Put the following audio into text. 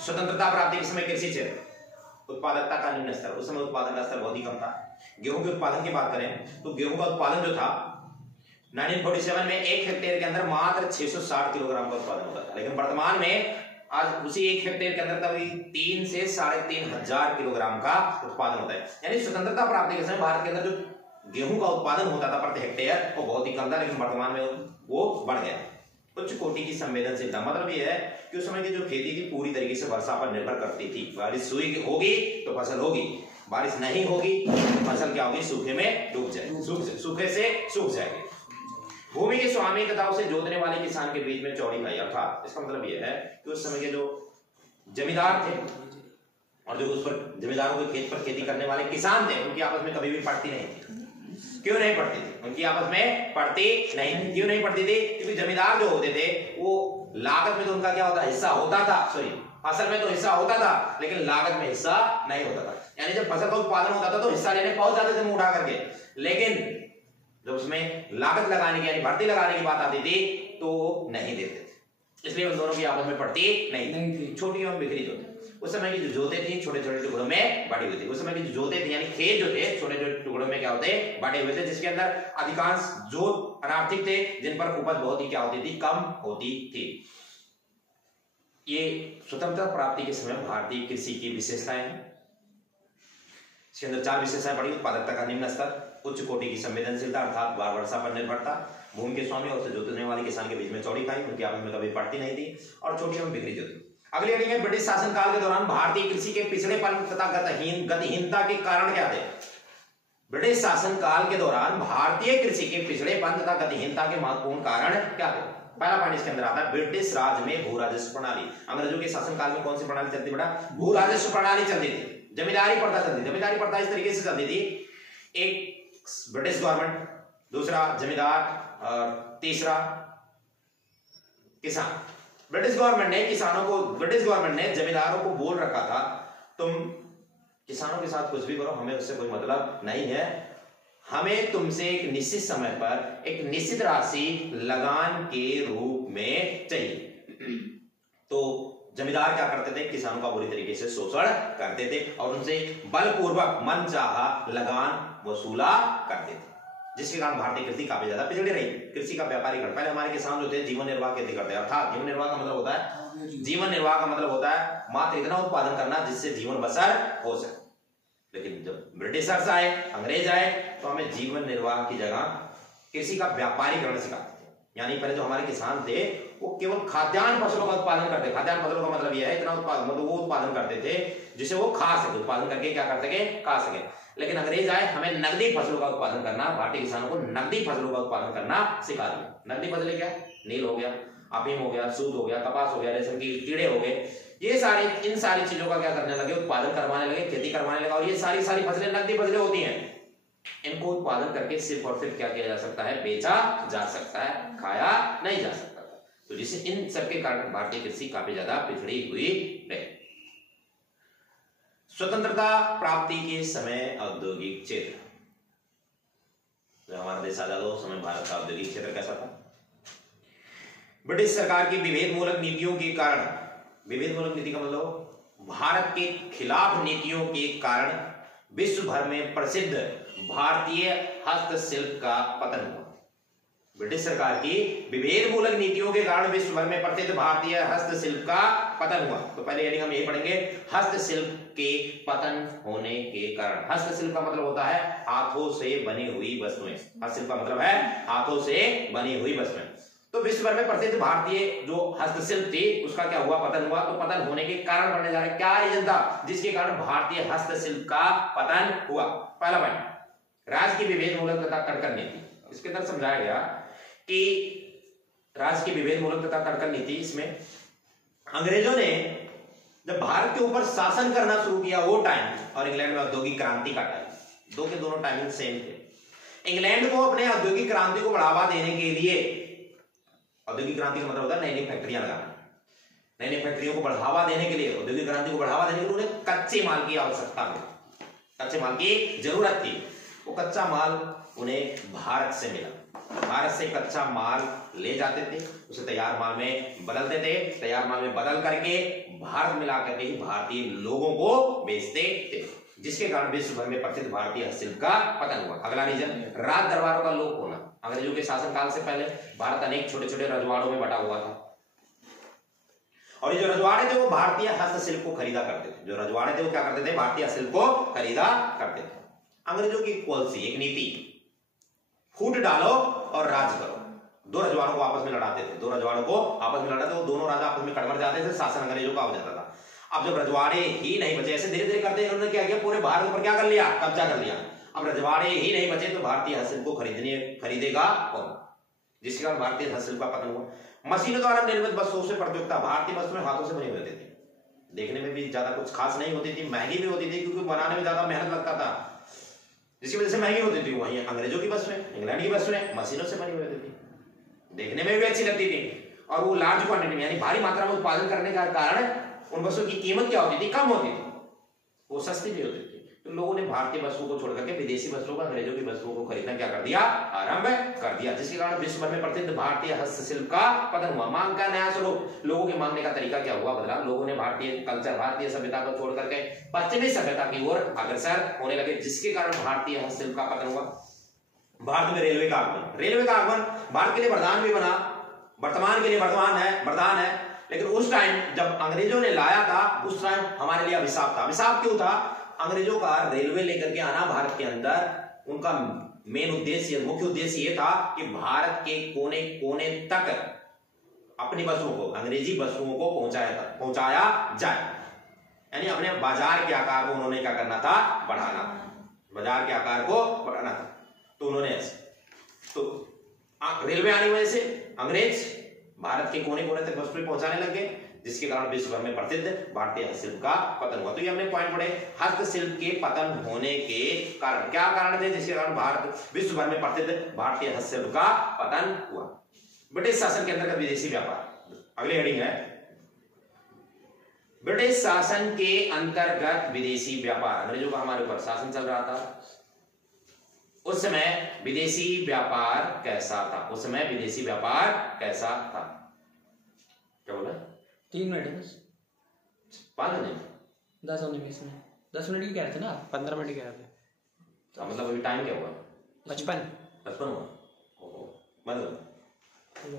स्वतंत्रता प्राप्ति के समय कृषि क्षेत्र उत्पादकता का निम्न स्तर, उस समय उत्पादन का स्तर बहुत ही कम था। गेहूं के उत्पादन की बात करें तो गेहूं का उत्पादन जो था 1947 में 1 हेक्टेयर के अंदर मात्र 660 किलोग्राम का उत्पादन होता था, लेकिन वर्तमान में आज उसी 1 हेक्टेयर के अंदर तभी 3 से 3,500 किलोग्राम का उत्पादन होता है। यानी स्वतंत्रता प्राप्ति के समय भारत के अंदर जो गेहूं का उत्पादन होता था प्रति हेक्टेयर वो बहुत ही कम था, लेकिन वर्तमान में वो बढ़ गया। उच्च कोटि की संवेदनशीलता मतलब यह है कि उस समय की जो खेती थी पूरी तरीके से वर्षा पर निर्भर करती थी। बारिश होगी तो फसल होगी, बारिश नहीं होगी फसल क्या होगी, सूखे में डूब जाएगी, सूखे से सूख जाएगी। भूमि के स्वामी तथा उसे जोतने वाले किसान के बीच में चौड़ी खाई, अर्थात इसका मतलब यह है कि उस समय के जो जमींदार थे और जो उस पर जमींदारों के खेत पर खेती करने वाले किसान थे उनकी आपस में कभी भी पड़ती नहीं थी। क्यों नहीं पड़ती थी? उनकी आपस में पड़ती नहीं थी। क्यों नहीं पड़ती थी? क्योंकि जमींदार जो होते थे वो लागत में तो उनका क्या होता, हिस्सा होता था, सॉरी फसल में तो हिस्सा होता था लेकिन लागत में हिस्सा नहीं होता था। यानी जब फसल का उत्पादन होता था तो हिस्सा लेने पहुंच जाते थे मुंह उठा करके, लेकिन जब उसमें लागत लगाने की यानी भर्ती लगाने की बात आती थी तो नहीं देते थे। इसलिए उन दोनों की आपस में पड़ती नहीं थी। छोटी एवं बिखरी जोतें, उस समय की जो जोतें थी छोटे छोटे टुकड़ों में बांटी हुई थी। उस समय की जो जोतें थी यानी खेत जो थे छोटे छोटे टुकड़ों में क्या होते बांटे हुए थे, जिसके अंदर अधिकांश जोत अनार्थिक थे जिन पर उपज बहुत ही क्या होती थी, कम होती थी। ये स्वतंत्रता प्राप्ति के समय भारतीय कृषि की विशेषताएं हैं। इसके अंदर 4 विशेषताएं पड़ी। उत्पादकता का निम्न स्तर, उच्च कोटि की संवेदनशीलता अर्थात वर्षा पर निर्भरता, भूमि के स्वामी और उसे जोतने वाले किसान के बीच में चौड़ी खाई, उनकी आपस में कभी पड़ती नहीं थी, और छोटी एवं बिखरी जोती। अगली हेडिंग है ब्रिटिश शासनकाल के दौरान भारतीय कृषि के पिछड़ेपन तथा गतिहीनता के कारण क्या थे। ब्रिटिश शासनकाल के दौरान भारतीय कृषि के पिछड़ेपन तथा गतिहीनता के महत्वपूर्ण कारण क्या थे। पहला पॉइंट इसके अंदर आता है ब्रिटिश राज में भू राजस्व प्रणाली। अंग्रेजों के शासनकाल में कौन सी प्रणाली चलती बेटा, भू राजस्व प्रणाली चलती थी। जमींदारी प्रथा चलती थी। जमींदारी प्रथा इस तरीके से चलती थी, एक ब्रिटिश गवर्नमेंट, दूसरा जमींदार और तीसरा किसान। ब्रिटिश गवर्नमेंट ने जमींदारों को बोल रखा था तुम किसानों के साथ कुछ भी करो, हमें उससे कोई मतलब नहीं है, हमें तुमसे एक निश्चित समय पर एक निश्चित राशि लगान के रूप में चाहिए। तो जमींदार क्या करते थे, किसानों का बुरी तरीके से शोषण करते थे और उनसे बलपूर्वक मनचाहा लगान वसूला करते थे, जिसके कारण भारतीय कृषि काफी ज्यादा पिछड़ी रही। कृषि का व्यापारीकरण, पहले हमारे किसान जो थे जीवन निर्वाह खेती करते हैं, अर्थात जीवन निर्वाह का मतलब होता है मात्र इतना उत्पादन करना जिससे जीवन बसर हो सके। लेकिन जब ब्रिटिशर्स आए, अंग्रेज आए, तो हमें जीवन निर्वाह की जगह कृषि का व्यापारीकरण सिखाते थे। यानी पहले जो हमारे किसान थे वो केवल खाद्यान्न फसलों का उत्पादन करते। खाद्यान्न फसलों का मतलब यह है इतना उत्पादन, मतलब वो उत्पादन करते थे जिसे वो खा सके, उत्पादन करके क्या कर सके, खा सके। लेकिन अंग्रेज आए, हमें नकदी फसलों का उत्पादन करना, भारतीय किसानों को नकदी फसलों का उत्पादन करना सिखा दिया। नकदी फसलें क्या, नील हो गया, अफीम हो गया, सूत हो गया, कपास हो गया, रेशम की कीड़े हो गए, ये सारी इन सारी चीजों का क्या करने लगे, उत्पादन करवाने लगे, खेती करवाने लगे। और ये सारी फसलें नकदी फसलें होती हैं, इनको उत्पादन करके सिर्फ और सिर्फ क्या किया जा सकता है, बेचा जा सकता है, खाया नहीं जा सकता। तो जिससे इन सबके कारण भारतीय कृषि काफी ज्यादा पिछड़ी हुई रही। स्वतंत्रता प्राप्ति के समय औद्योगिक क्षेत्र, जब हमारा देश आजाद हो समय भारत का औद्योगिक क्षेत्र कैसा था। ब्रिटिश सरकार की विभेद मूलक नीतियों के कारण, विभेद मूलक नीति का मतलब भारत के खिलाफ नीतियों के कारण विश्व भर में प्रसिद्ध भारतीय हस्तशिल्प का पतन हुआ। ब्रिटिश सरकार की विभेद मूलक नीतियों के कारण विश्व भर में प्रसिद्ध भारतीय हस्तशिल्प का पतन हुआ। तो पहले यानी हम यही पढ़ेंगे, हस्तशिल्प के पतन होने के कारण। हस्तशिल्प का मतलब होता है हाथों से बनी हुई वस्तुएं। हस्तशिल्प का मतलब है हाथों से बनी हुई वस्तुएं। तो विश्व भर में प्रसिद्ध भारतीय जो हस्तशिल्प थी उसका क्या हुआ, पतन हुआ। तो पतन होने के कारण बनने जा रहे क्या रीजन था जिसके कारण भारतीय हस्तशिल्प का पतन हुआ। पहला पॉइंट, राज्य की विभेद मूलक तथा कड़कन नीति। इसके अंदर समझाया गया कि राज्य की विभेद मूलक तथा कड़कन नीति, इसमें अंग्रेजों ने जब भारत के ऊपर शासन करना शुरू किया वो टाइम, और इंग्लैंड में औद्योगिक क्रांति का टाइम, दो के दोनों टाइमिंग सेम थे। इंग्लैंड को अपने औद्योगिक क्रांति को बढ़ावा देने के लिए, औद्योगिक क्रांति का मतलब होता है नई नई फैक्ट्रियां लगाना, नई नई फैक्ट्रियों को बढ़ावा देने के लिए, औद्योगिक क्रांति को बढ़ावा देने के लिए उन्हें कच्चे माल की आवश्यकता थी, कच्चे माल की जरूरत थी। वो कच्चा माल उन्हें भारत से मिला। भारत से कच्चा माल ले जाते थे, उसे तैयार माल में बदलते थे, तैयार माल में बदल करके भारत में ला करके ही भारतीय लोगों को बेचते थे, जिसके कारण विश्व भर में प्रसिद्ध भारतीय हस्तशिल्प का पतन हुआ। अगला रीजन, राज दरबारों का लोप होना। अंग्रेजों के शासनकाल से पहले भारत अनेक छोटे छोटे रजवाड़ों में बटा हुआ था, और ये जो रजवाड़े थे वो भारतीय हस्तशिल्प को खरीदा करते थे। जो रजवाड़े थे वो क्या करते थे, भारतीय हस्तशिल्प को खरीदा करते थे। अंग्रेजों की पॉलिसी, एक नीति, फूट डालो और राज करो। दो रजवाड़ों को आपस में लड़ाते थे, दो रजवाड़ों को आपस में लड़ाते थे, वो दोनों राजा आपस में कड़मड़ जाते थे, शासन अंग्रेजों का हो जाता था। अब जब रजवाड़े ही नहीं बचे, ऐसे धीरे धीरे करते इन्होंने क्या किया, पूरे भारत पर क्या कर लिया, कब्जा कर लिया। अब रजवाड़े ही नहीं बचे तो भारतीय हस्तशिल्प को खरीदेगा कौन, जिसके कारण भारतीय हस्तशिल्प का पतन हुआ। मशीनों द्वारा निर्मित वस्तुओं से प्रतियोगिता। भारतीय वस्तुएं हाथों से बनी होती थी, देखने में भी ज्यादा कुछ खास नहीं होती थी, महंगी भी होती थी क्योंकि बनाने में ज्यादा मेहनत लगता था, जिसकी वजह से महंगी होती थी। वहीं अंग्रेजों की वस्तुएं, इंग्लैंड की वस्तुएं मशीनों से बनी होती थी, देखने में भी अच्छी लगती थी, और वो लार्ज क्वांटिटी में यानी भारी मात्रा में उत्पादन करने का कारण उन वस्तुओं की कीमत क्या होती थी, कम होती थी, वो सस्ती भी होती थी। तो लोगों ने भारतीय वस्तुओं को छोड़ करके विदेशी वस्तुओं को, अंग्रेजों की वस्तुओं को खरीदना क्या कर दिया, आरंभ कर दिया, जिसके कारण विश्व भर में प्रसिद्ध भारतीय हस्तशिल्प का पतन हुआ। मांग का नया स्वरूप, लोगों के मांगने का तरीका क्या हुआ, बदला। लोगों ने भारतीय कल्चर, भारतीय सभ्यता को छोड़ करके पश्चिमी सभ्यता की ओर अग्रसर होने लगे, जिसके कारण भारतीय हस्तशिल्प का पतन हुआ। भारत में रेलवे का आगमन, रेलवे का आगमन भारत के लिए वरदान भी बना, वर्तमान के लिए वरदान है, लेकिन उस टाइम जब अंग्रेजों ने लाया था, उस टाइम हमारे लिए अभिशाप था। अभिशाप क्यों था, अंग्रेजों का रेलवे लेकर के आना भारत के अंदर, उनका मेन उद्देश्य, मुख्य उद्देश्य ये था कि भारत के कोने कोने तक अपनी वस्तुओं को, अंग्रेजी वस्तुओं को पहुंचाया जाए, यानी अपने बाजार के आकार को उन्होंने क्या करना था, बढ़ाना, बाजार के आकार को बढ़ाना था। तो उन्होंने तो रेलवे आने की वजह से अंग्रेज भारत के कोने कोने तक वस्तुएं पहुंचाने लगे, जिसके कारण विश्व भर में प्रसिद्ध भारतीय हस्तशिल्प का पतन हुआ। तो ये हमने पॉइंट पढ़े, हस्तशिल्प के पतन होने के कारण, क्या कारण थे जिसके कारण भारत विश्व भर में प्रसिद्ध भारतीय हस्तशिल्प का पतन हुआ। ब्रिटिश शासन के अंतर्गत विदेशी व्यापार, अगली हेडिंग है ब्रिटिश शासन के अंतर्गत विदेशी व्यापार। अंग्रेजों का हमारे ऊपर शासन चल रहा था, उस समय विदेशी व्यापार कैसा था, उस समय विदेशी व्यापार कैसा था, क्या बोला, 3 मिनट है बस, 5 मिनट 10 होने में, इसमें 10 मिनट की कह रहे थे ना, 15 मिनट की कह रहे थे। तो मतलब अभी टाइम क्या हुआ, 55 55 हुआ, मतलब